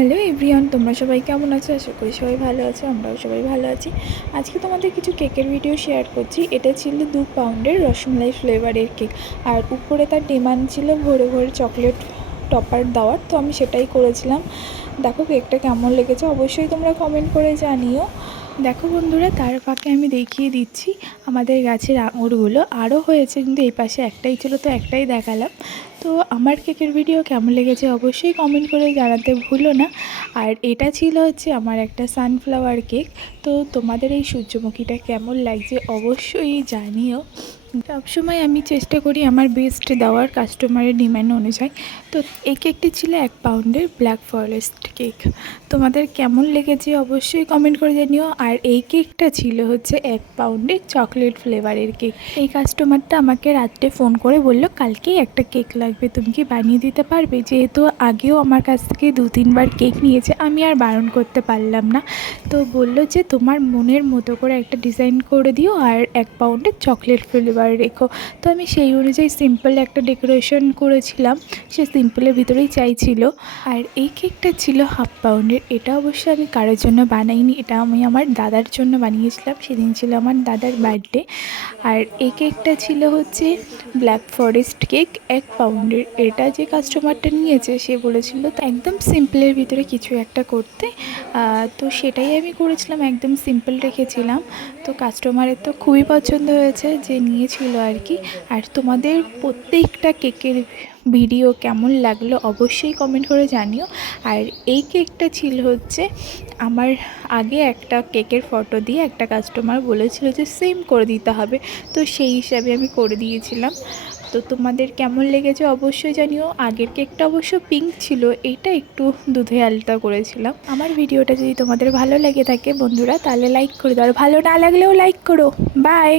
Hello everyone, তোমরা সবাই কেমন আছো? আশা করি সবাই ভালো আছো, আমরাও সবাই ভালো আছি। আজকে তোমাদের কিছু কেকের ভিডিও শেয়ার করছি। এটা ছিল 2 পাউন্ডের রসমালাই ফ্লেভারের কেক, আর উপরে তার ডিমান্ড ছিল ভরে ভরে চকলেট টপার দেওয়ার, তো আমি সেটাই করেছিলাম। দেখো কেকটা কেমন লেগেছে অবশ্যই তোমরা কমেন্ট করে জানিও। দেখো বন্ধুরা, তার ফাঁকে আমি দেখিয়ে দিচ্ছি আমাদের গাছের আঙুরগুলো আরও হয়েছে, কিন্তু এই পাশে একটাই ছিল তো একটাই দেখালাম। তো আমার কেকের ভিডিও কেমন লেগেছে অবশ্যই কমেন্ট করে জানাতে ভুলো না। আর এটা ছিল হচ্ছে আমার একটা সানফ্লাওয়ার কেক। তো তোমাদের এই সূর্যমুখীটা কেমন লাগছে অবশ্যই জানিও। সবসময় আমি চেষ্টা করি আমার বেস্ট দেওয়ার কাস্টমারের ডিমান্ড অনুযায়ী। তো এই কেকটি ছিল 1 পাউন্ডের ব্ল্যাক ফরেস্ট কেক। তোমাদের কেমন লেগেছে অবশ্যই কমেন্ট করে জানিও। আর এই কেকটা ছিল হচ্ছে 1 পাউন্ডের চকলেট ফ্লেভারের কেক। এই কাস্টমারটা আমাকে রাত্রে ফোন করে বলল কালকেই একটা কেক লাগবে, তুমি কি বানিয়ে দিতে পারবে? যেহেতু আগেও আমার কাছ থেকে 2-3 বার কেক নিয়েছে, আমি আর বারণ করতে পারলাম না। তো বললো যে তোমার মনের মতো করে একটা ডিজাইন করে দিও আর 1 পাউন্ডের চকলেট ফ্লেভার রেখো। তো আমি সেই অনুযায়ী সিম্পল একটা ডেকোরেশন করেছিলাম, সে সিম্পলের ভিতরেই চাইছিল। আর এই কেকটা ছিল 1/2 পাউন্ডের। এটা অবশ্য আমি কারোর জন্য বানাইনি, এটা আমি আমার দাদার জন্য বানিয়েছিলাম। সেদিন ছিল আমার দাদার বার্থডে। আর এই কেকটা ছিল হচ্ছে ব্ল্যাক ফরেস্ট কেক 1 পাউন্ডের। এটা যে কাস্টমারটা নিয়েছে সে বলেছিল তো একদম সিম্পলের ভিতরে কিছু একটা করতে, তো সেটাই আমি করেছিলাম, একদম সিম্পল রেখেছিলাম। তো কাস্টমারের তো খুবই পছন্দ হয়েছে যে নিয়েছিল আর কি। আর তোমাদের প্রত্যেকটা কেকের ভিডিও কেমন লাগলো অবশ্যই কমেন্ট করে জানিও। আর এই কেকটা ছিল হচ্ছে আমার আগে একটা কেকের ফটো দিয়ে একটা কাস্টমার বলেছিল যে সেম করে দিতে হবে, তো সেই হিসাবে আমি করে দিয়েছিলাম। তো তোমাদের কেমন লেগেছে অবশ্যই জানিও। আগের কেকটা অবশ্য পিঙ্ক ছিল, এইটা একটু দুধে আলতা করেছিলাম। আমার ভিডিওটা যদি তোমাদের ভালো লেগে থাকে বন্ধুরা, তাহলে লাইক করে দাও, আর ভালো না লাগলেও লাইক করো। বাই।